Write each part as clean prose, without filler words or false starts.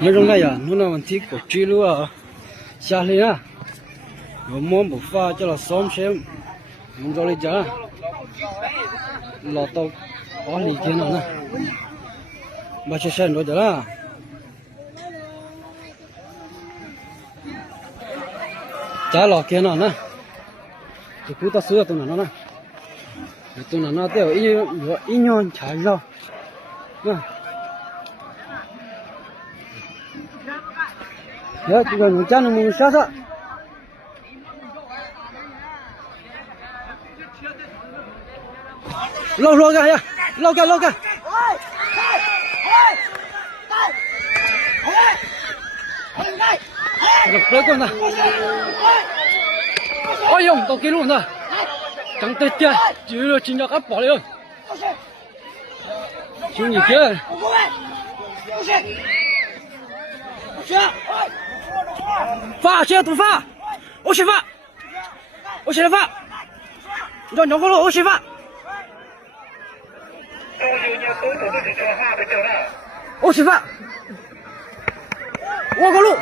mấy trong này nó là mình thích của truy luôn à xa lên á nó muốn một pha cho là xóm xem mình cho lên chả lò tàu có lì kia nào nè mà chơi sen rồi đó chả lò kia nào nè thì cứ ta sửa tụi nó nè tụi nó tiêu ý nhon chả rau nè nhớ chỉ cần chăn nó mua sát á lâu lâu kìa lâu kìa được đấy con này ôi ông tao kia luôn rồi chẳng tết kia chỉ là chính áp bỏ đi ơi chứ gì kia pha chưa tụi pha ô xe pha cho nhóm con ô xe pha ô xe pha ô con luôn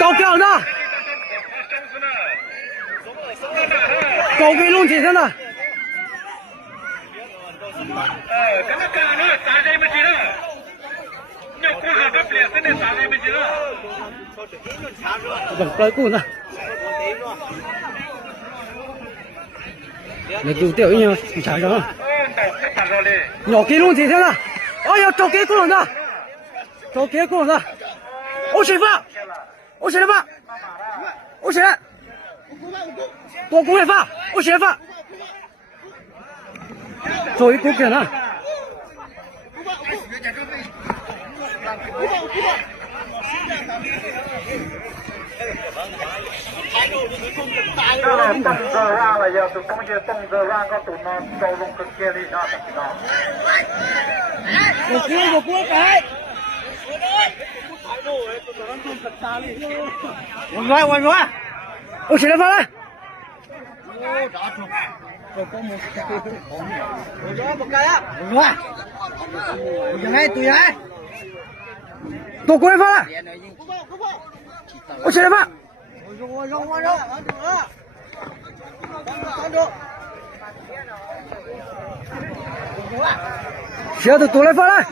cầu kèo nè cầu cái luôn chỉ thế nào bằng tới cùn à để tụi tiểu nhau trả cho nhỏ kia luôn thì thế nào ôi trâu kia cùn rồi trâu kia cùn rồi ô xe pha tôi cũng phải pha ô xe pha rồi cũng kìa nè tông giờ ra là giờ tụi công giờ tông giờ ra có tụi nó trâu lông cực kia đi ra tụi nó một cua cái ngoài ô xe pha đây tôi quay pha ô xe pha xe từ tôi lấy pha đây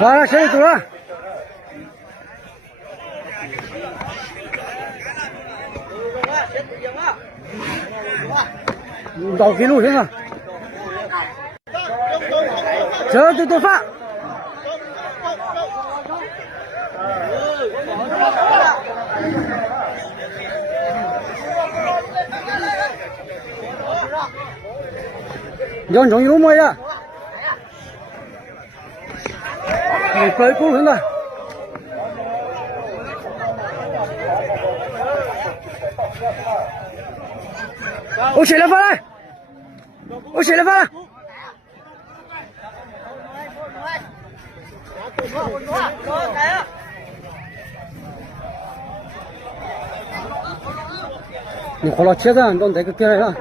pha xe từ đó đầu kia luôn thế nào chờ từ tôi pha dọn dọn yếu mày à người tới cũ hơn rồi ô xe lên pha đây ô xe lên pha đây你花了钱噻，你那个给来了。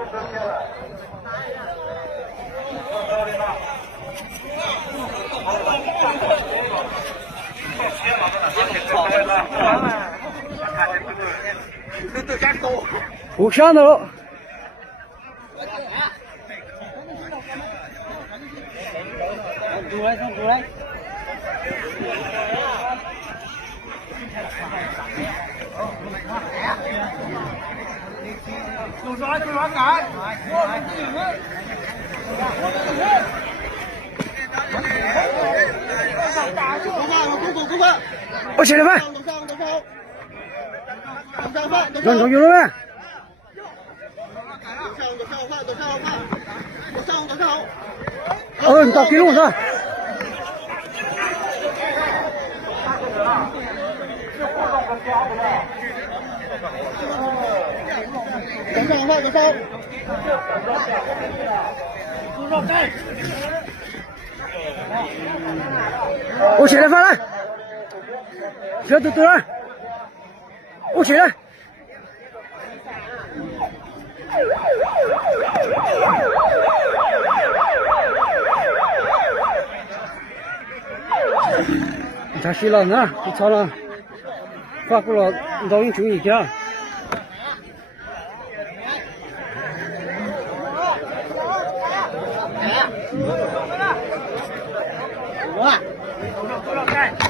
不想了。出来。我起来吧。让有了没？你到给路上。我起来发来，这都了，我起来。你看谁了呢？不吵了，发过了，老人注意点。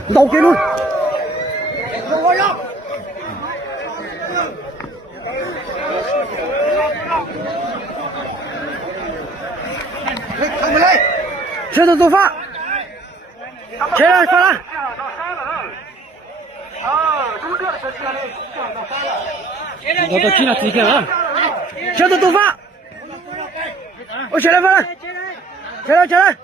老给路。谁都做法，谁来发了？我都听了几天了，谁都做法，我谁来发了？谁来？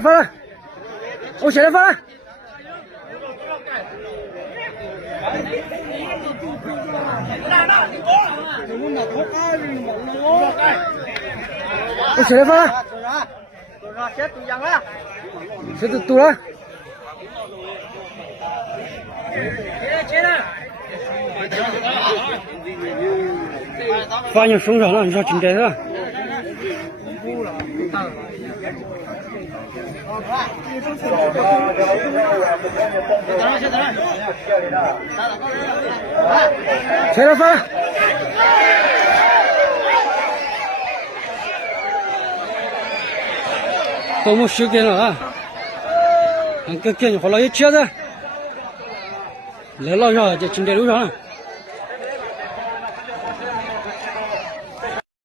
发了，我现在发了。我现在发了。这都堵了。发现受伤了，你说今天是？谁来发？都没时间了啊！俺给你好了一车子，来老远就今天路上了。